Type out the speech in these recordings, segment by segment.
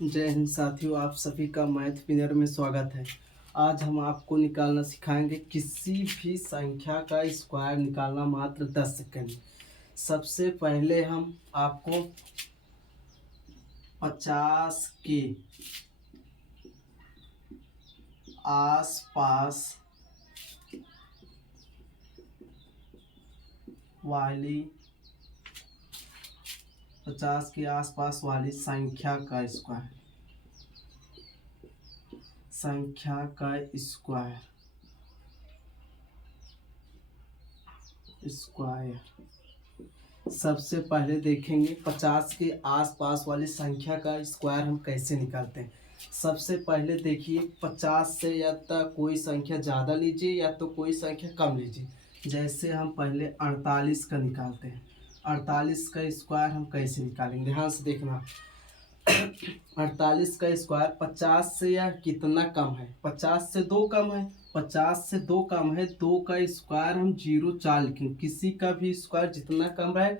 जय हिंद साथियों, आप सभी का मैथ विनर में स्वागत है। आज हम आपको निकालना सिखाएंगे किसी भी संख्या का स्क्वायर निकालना मात्र 10 सेकंड। सबसे पहले हम आपको 50 के आसपास वाली 50 के आसपास वाली संख्या का स्क्वायर सबसे पहले देखेंगे 50 के आसपास वाली संख्या का स्क्वायर हम कैसे निकालते हैं। सबसे पहले देखिए 50 से या तो कोई संख्या ज़्यादा लीजिए या तो कोई संख्या कम लीजिए। जैसे हम पहले 48 का निकालते हैं। 48 का स्क्वायर हम कैसे निकालेंगे, ध्यान से देखना। 48 का स्क्वायर 50 से या कितना कम है, 50 से 2 कम है, 50 से 2 कम है। 2 का स्क्वायर हम 0 4 लिखेंगे। किसी का भी स्क्वायर जितना कम रहे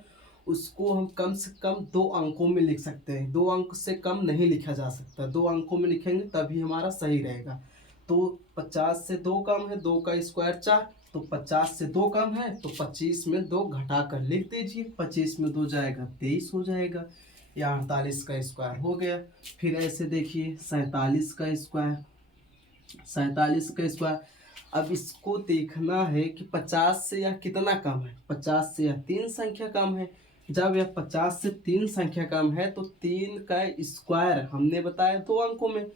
उसको हम कम से कम 2 अंकों में लिख सकते हैं। 2 अंक से कम नहीं लिखा जा सकता, 2 अंकों में लिखेंगे तभी हमारा सही रहेगा। तो 50 से 2 कम है, 2 का स्क्वायर 4, तो 50 से 2 कम है तो 25 में 2 घटा कर लिख दीजिए। 25 में 2 जाएगा 23 हो जाएगा। या 48 का स्क्वायर हो गया। फिर ऐसे देखिए 47 का स्क्वायर। अब इसको देखना है कि 50 से यह कितना कम है। 50 से यह 3 संख्या कम है। जब यह 50 से 3 संख्या कम है तो 3 का स्क्वायर हमने बताया 2 अंकों में।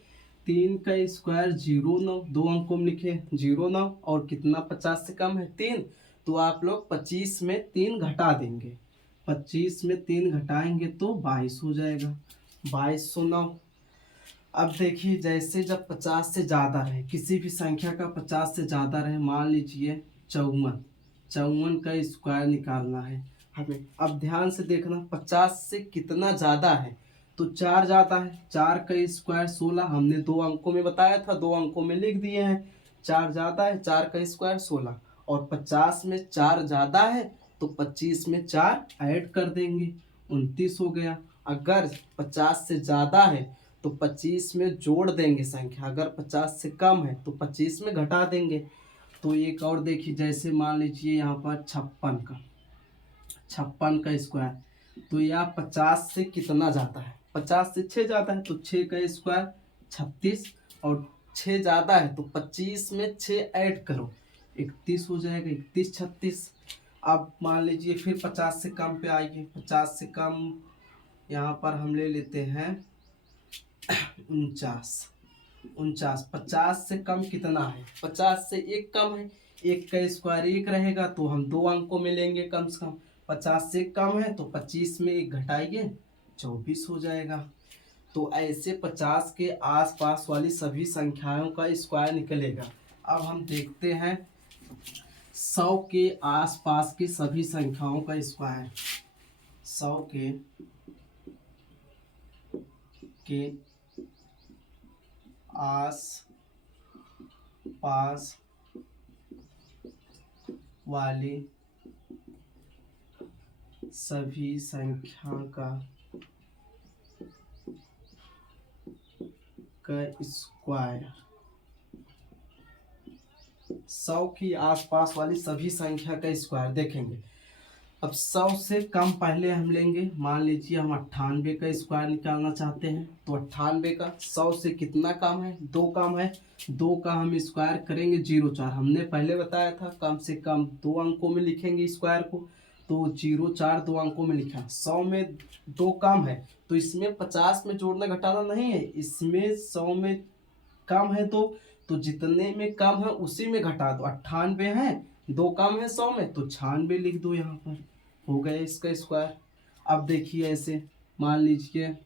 3 का स्क्वायर 0 9, 2 अंकों में लिखे 0 9। और कितना 50 से कम है 3, तो आप लोग 25 में 3 घटा देंगे। 25 में 3 घटाएंगे तो 22 हो जाएगा। 2209। अब देखिए जैसे जब 50 से ज़्यादा रहे, किसी भी संख्या का 50 से ज़्यादा रहे, मान लीजिए 54 का स्क्वायर निकालना है हमें। अब ध्यान से देखना 50 से कितना ज़्यादा है, तो 4 ज़्यादा है। 4 का स्क्वायर 16, हमने 2 अंकों में बताया था, 2 अंकों में लिख दिए हैं। 4 ज़्यादा है, 4 का स्क्वायर 16। और 50 में 4 ज़्यादा है तो 25 में 4 ऐड कर देंगे, 29 हो गया। अगर 50 से ज़्यादा है तो 25 में जोड़ देंगे संख्या, अगर 50 से कम है तो 25 में घटा देंगे। तो एक और देखिए, जैसे मान लीजिए यहाँ पर 56 का स्क्वायर, तो यह 50 से कितना जाता है, 50 से 6 जाता है तो 6 का स्क्वायर 36। और 6 ज़्यादा है तो 25 में 6 ऐड करो, 31 हो जाएगा। 31 36। अब मान लीजिए फिर 50 से कम पे आइए। 50 से कम यहाँ पर हम ले लेते हैं 49। 50 से कम कितना है, 50 से 1 कम है। 1 का स्क्वायर 1 रहेगा तो हम 2 अंकों में लेंगे कम से कम। 50 से कम है तो 25 में 1 घटाइए, 24 हो जाएगा। तो ऐसे 50 के आसपास वाली सभी संख्याओं का स्क्वायर निकलेगा। अब हम देखते हैं 100 के आसपास की सभी संख्याओं का स्क्वायर। 100 के आस पास वाली सभी संख्या का स्क्वायर। 100 की आसपास वाली सभी संख्या का स्क्वायर देखेंगे। अब 100 से कम पहले हम लेंगे। मान लीजिए हम 98 का स्क्वायर निकालना चाहते हैं, तो 98 का 100 से कितना कम है, 2 कम है। 2 का हम स्क्वायर करेंगे 0 4, हमने पहले बताया था कम से कम 2 अंकों में लिखेंगे स्क्वायर को, तो 0 4 2 अंकों में लिखा। 100 में 2 कम है तो इसमें 50 में जोड़ना घटाना नहीं है, इसमें 100 में कम है तो जितने में कम है उसी में घटा दो। 98 है, 2 कम है 100 में तो 96 लिख दो, यहाँ पर हो गया इसका स्क्वायर। अब देखिए ऐसे मान लीजिए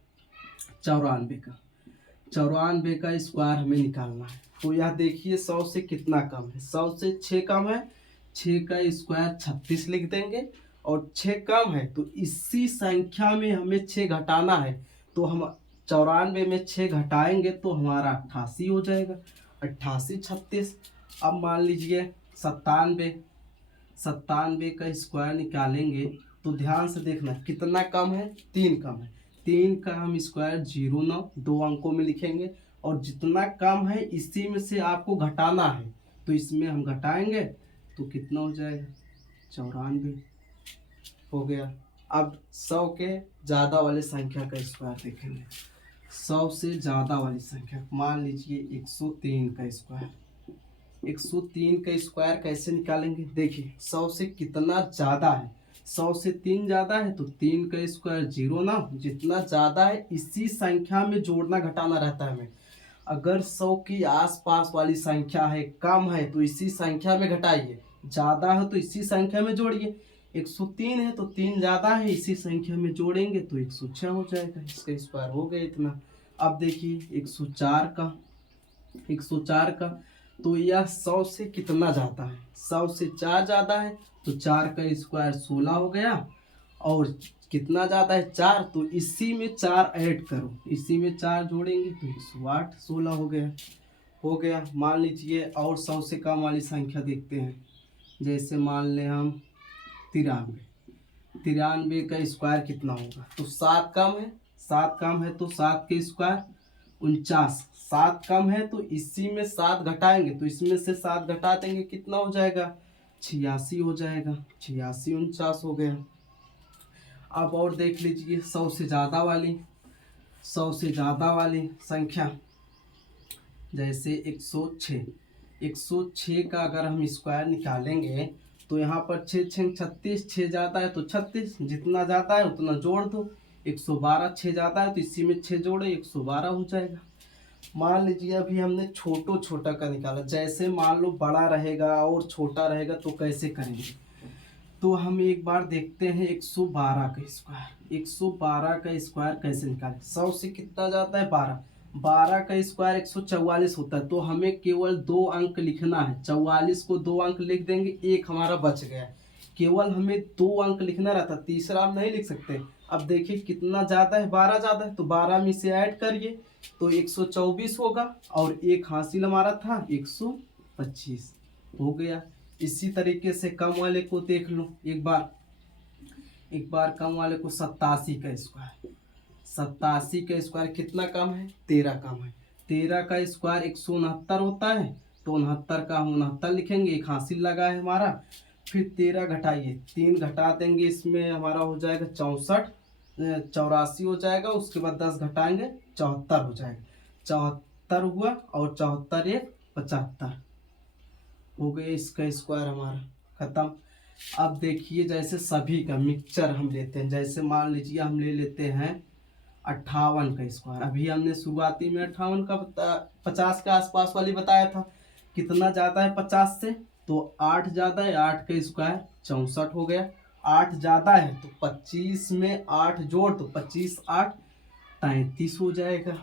94 का स्क्वायर हमें निकालना है। तो यह देखिए 100 से कितना कम है, 100 से 6 कम है। 6 का स्क्वायर 36 लिख देंगे। और 6 कम है तो इसी संख्या में हमें 6 घटाना है, तो हम 94 में 6 घटाएंगे तो हमारा 88 हो जाएगा। 88 36। अब मान लीजिए 97 का स्क्वायर निकालेंगे, तो ध्यान से देखना कितना कम है, 3 कम है। 3 का हम स्क्वायर 0 9 दो अंकों में लिखेंगे, और जितना कम है इसी में से आपको घटाना है, तो इसमें हम घटाएंगे तो कितना हो जाएगा 94 हो गया। अब 100 के ज़्यादा वाले संख्या का स्क्वायर देखेंगे। 100 से ज़्यादा वाली संख्या, मान लीजिए 103 का स्क्वायर। 103 का स्क्वायर कैसे निकालेंगे? देखिए 100 से कितना ज़्यादा है, 100 से 3 ज़्यादा है तो 3 का स्क्वायर 0 ना, जितना ज़्यादा है इसी संख्या में जोड़ना घटाना रहता है हमें। अगर 100 की आसपास वाली संख्या है, कम है तो इसी संख्या में घटाइए, ज़्यादा है तो इसी संख्या में जोड़िए। 103 है तो 3 ज़्यादा है, इसी संख्या में जोड़ेंगे तो 106 हो जाएगा, इसका स्क्वायर हो गया इतना। अब देखिए 104 का, 104 का तो यह 100 से कितना ज़्यादा है, 100 से 4 ज़्यादा है तो 4 का स्क्वायर 16 हो गया, और कितना ज़्यादा है 4, तो इसी में 4 ऐड करो, इसी में 4 जोड़ेंगे तो 108 16 हो गया, हो गया। मान लीजिए और 100 से कम वाली संख्या देखते हैं, जैसे मान लें हम 93। 93 का स्क्वायर कितना होगा, तो 7 कम है, 7 कम है तो 7 के स्क्वायर 49, 7 कम है तो इसी में 7 घटाएंगे तो इसमें से 7 घटा देंगे, कितना हो जाएगा 86 हो जाएगा, 86 49 हो गया। अब और देख लीजिए 100 से ज़्यादा वाली, 100 से ज़्यादा वाली संख्या, जैसे 106। 106 का अगर हम स्क्वायर निकालेंगे तो यहाँ पर 6 6 36, 6 ज़्यादा है तो 36, जितना ज़्यादा है उतना जोड़ दो। 112, 6 ज़्यादा है तो इसी में 6 जोड़े 112 हो जाएगा। मान लीजिए अभी हमने छोटा का निकाला, जैसे मान लो बड़ा रहेगा और छोटा रहेगा तो कैसे करेंगे, तो हम एक बार देखते हैं 112 का स्क्वायर। 112 का स्क्वायर कैसे निकालें, 100 से कितना जाता है 12, 12 का स्क्वायर 144 होता है, तो हमें केवल 2 अंक लिखना है, 44 को 2 अंक लिख देंगे, एक हमारा बच गया। केवल हमें 2 अंक लिखना रहता, तीसरा हम नहीं लिख सकते। अब देखिए कितना ज़्यादा है, 12 ज़्यादा है तो 12 में से ऐड करिए तो 124 होगा, और एक हासिल हमारा था 125 हो गया। इसी तरीके से कम वाले को देख लो एक बार कम वाले को 87 का स्क्वायर। 87 का स्क्वायर कितना कम है, 13 कम है। 13 का स्क्वायर 169 होता है तो 69 का हम 69 लिखेंगे, एक हासिल लगा है हमारा। फिर 13 घटाइए, 3 घटा देंगे, इसमें हमारा हो जाएगा 64, 84 हो जाएगा। उसके बाद 10 घटाएंगे 74 हो जाएगा, 74 हुआ, और 74 एक 75 हो गया, इसका स्क्वायर हमारा खत्म। अब देखिए जैसे सभी का मिक्सचर हम लेते हैं, जैसे मान लीजिए हम ले लेते हैं 58 का स्क्वायर। अभी हमने शुरुआती में 58 का 50 के आसपास वाली बताया था, कितना ज़्यादा है 50 से, तो 8 ज़्यादा है, 8 का स्क्वायर 64 हो गया। 8 ज़्यादा है तो 25 में 8 जोड़ तो 25 8 33 हो जाएगा,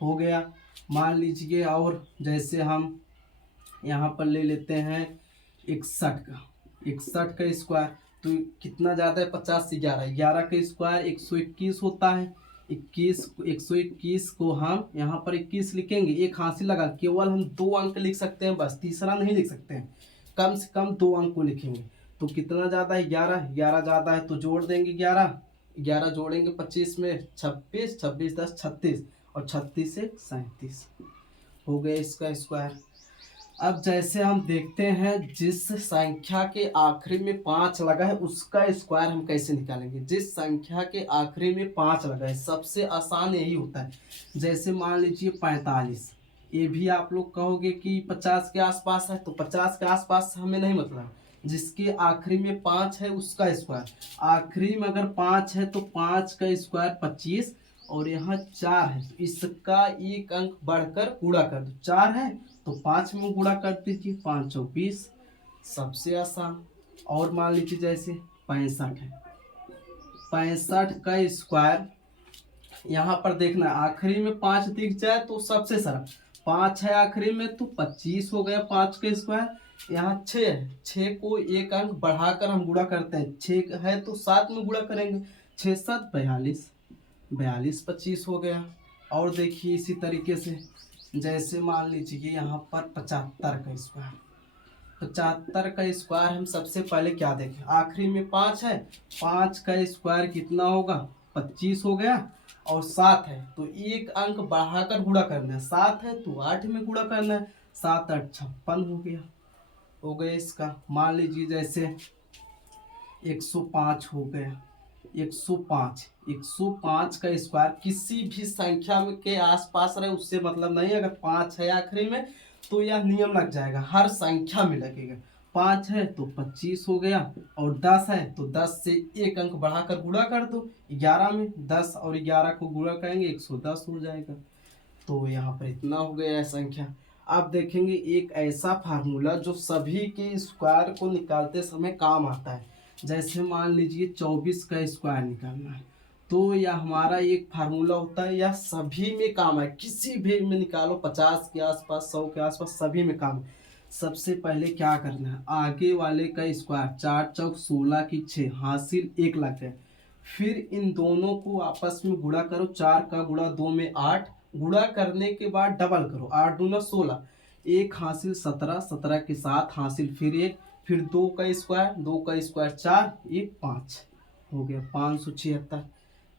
हो गया। मान लीजिए और जैसे हम यहाँ पर ले लेते हैं 61 का, 61 का स्क्वायर, तो कितना ज़्यादा है 50 से 11, 11 का स्क्वायर 121 होता है। 121 को हम यहाँ पर 21 लिखेंगे, एक हासिल लगा, केवल हम 2 अंक लिख सकते हैं बस, तीसरा नहीं लिख सकते हैं, कम से कम 2 अंक को लिखेंगे। तो कितना ज़्यादा है 11, 11 ज़्यादा है तो जोड़ देंगे 11, 11 जोड़ेंगे 25 में 26, 26 10 36, और 36 से 37 हो गया इसका स्क्वायर। अब जैसे हम देखते हैं जिस संख्या के आखिरी में 5 लगा है उसका स्क्वायर हम कैसे निकालेंगे। जिस संख्या के आखिरी में 5 लगा है सबसे आसान यही होता है। जैसे मान लीजिए 45, ये भी आप लोग कहोगे कि 50 के आसपास है, तो 50 के आसपास हमें नहीं मतलब, जिसके आखिरी में 5 है उसका स्क्वायर। आखिरी में अगर 5 है तो 5 का स्क्वायर 25, और यहाँ 4 है तो इसका एक अंक बढ़कर गुणा कर दो, 4 है तो 5 में गुणा कर दीजिए, 5 चौक 20, सबसे आसान। और मान लीजिए जैसे 65 है, 65 का स्क्वायर यहाँ पर देखना आखिरी में 5 दिख जाए तो सबसे सरल, 5 है आखिरी में तो 25 हो गया 5 का स्क्वायर। यहाँ 6 है, 6 को एक अंक बढ़ाकर हम गुणा करते हैं, 6 है तो 7 में गुणा करेंगे, 6 7 42, 42 25 हो गया। और देखिए इसी तरीके से जैसे मान लीजिए यहाँ पर 75 का स्क्वायर, 75 का स्क्वायर हम सबसे पहले क्या देखें, आखिरी में 5 है, 5 का स्क्वायर कितना होगा 25 हो गया, और 7 है तो एक अंक बढ़ाकर गुणा करना है। 7 है तो 8 में गुणा करना है। 7 8 56 हो गया इसका। मान लीजिए जैसे 105 हो गया। 105 का स्क्वायर किसी भी संख्या में के आसपास रहे उससे मतलब नहीं। अगर 5 है आखिरी में तो यह नियम लग जाएगा, हर संख्या में लगेगा। 5 है तो 25 हो गया, और 10 है तो 10 से एक अंक बढ़ाकर गुणा कर दो 11 में। 10 और 11 को गुणा करेंगे 110 हो जाएगा। तो यहाँ पर इतना हो गया है संख्या। आप देखेंगे एक ऐसा फार्मूला जो सभी के स्क्वायर को निकालते समय काम आता है। जैसे मान लीजिए 24 का स्क्वायर निकालना है तो यह हमारा एक फार्मूला होता है, यह सभी में काम है। किसी भी में निकालो, 50 के आसपास, 100 के आसपास, सभी में काम है। सबसे पहले क्या करना है, आगे वाले का स्क्वायर 4 चौक 16 की 6 हासिल 1 लग गए। फिर इन दोनों को आपस में गुणा करो। 4 का गुणा 2 में 8, गुणा करने के बाद डबल करो। 8 दूना 16, 1 हासिल 17, 17 के साथ हासिल फिर 1, फिर 2 का स्क्वायर, 2 का स्क्वायर 4, 1 5 हो गया 576।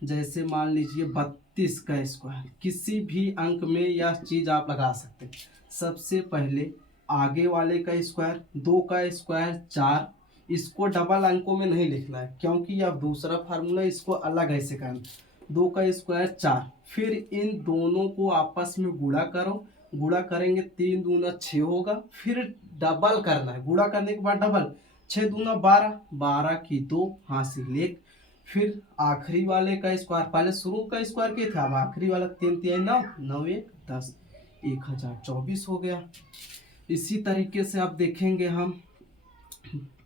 जैसे मान लीजिए 32 का स्क्वायर, किसी भी अंक में यह चीज़ आप लगा सकते हैं। सबसे पहले आगे वाले का स्क्वायर, 2 का स्क्वायर 4, इसको डबल अंकों में नहीं लिखना है क्योंकि यह दूसरा फार्मूला, इसको अलग ऐसे करना। 2 का स्क्वायर 4, फिर इन दोनों को आपस में गुणा करो। गुणा करेंगे 3 दूना 6 होगा, फिर डबल करना है। गुणा करने के बाद डबल, 6 दूना 12, 12 की 2 हासिल 1। फिर आखिरी वाले का स्क्वायर, पहले शुरू का स्क्वायर क्या था, अब आखिरी वाला 3 3 9, 9 1 10, 1024 हो गया। इसी तरीके से आप देखेंगे हम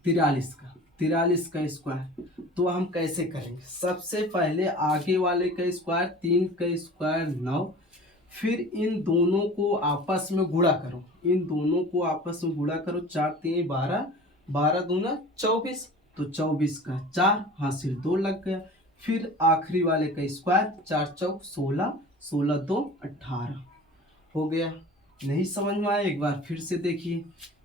43 का स्क्वायर, तो हम कैसे करेंगे। सबसे पहले आगे वाले का स्क्वायर, 3 का स्क्वायर 9, फिर इन दोनों को आपस में गुणा करो। इन दोनों को आपस में गुणा करो, 4 3 12, 12 दूना 24, तो 24 का 4 हासिल 2 लग गया। फिर आखिरी वाले का स्क्वायर, 4 चौक 16, 16 2 18 हो गया। नहीं समझ में आया, एक बार फिर से देखिए।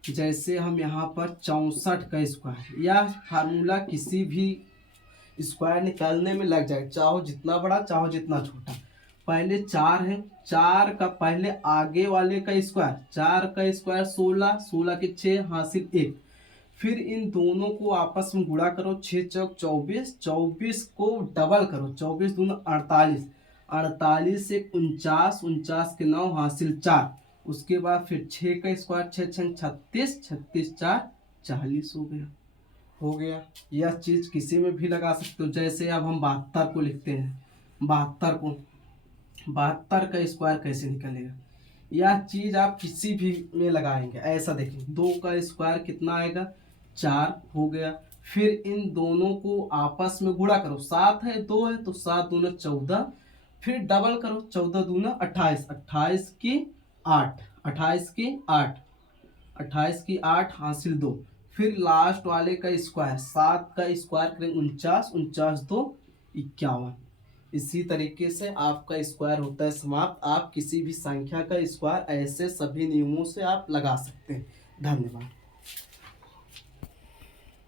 जैसे हम यहाँ पर 64 का स्क्वायर, यह फार्मूला किसी भी स्क्वायर निकालने में लग जाए, चाहो जितना बड़ा चाहो जितना छोटा। पहले 4 है, 4 का पहले आगे वाले का स्क्वायर, 4 का स्क्वायर 16, 16 के 6 हासिल 1। फिर इन दोनों को आपस में गुणा करो, 6 चौक 24, 24 को डबल करो, 24 दूना 48, 48 से 49, 49 के 9 हासिल 4। उसके बाद फिर 6 का स्क्वायर, 6 6 36, 36 4 40 हो गया। यह चीज़ किसी में भी लगा सकते हो। जैसे अब हम 72 को लिखते हैं, 72 का स्क्वायर कैसे निकलेगा, यह चीज़ आप किसी भी में लगाएंगे। ऐसा देखिए, 2 का स्क्वायर कितना आएगा, 4 हो गया। फिर इन दोनों को आपस में गुणा करो, 7 है 2 है तो 7 दूना 14, फिर डबल करो, 14 दूना 28, 28 की 8, 28 की 8, 28 की 8 हासिल 2। फिर लास्ट वाले का स्क्वायर, 7 का स्क्वायर करेंगे 49, 49 2 51। इसी तरीके से आपका स्क्वायर होता है समाप्त। आप किसी भी संख्या का स्क्वायर ऐसे सभी नियमों से आप लगा सकते हैं। धन्यवाद।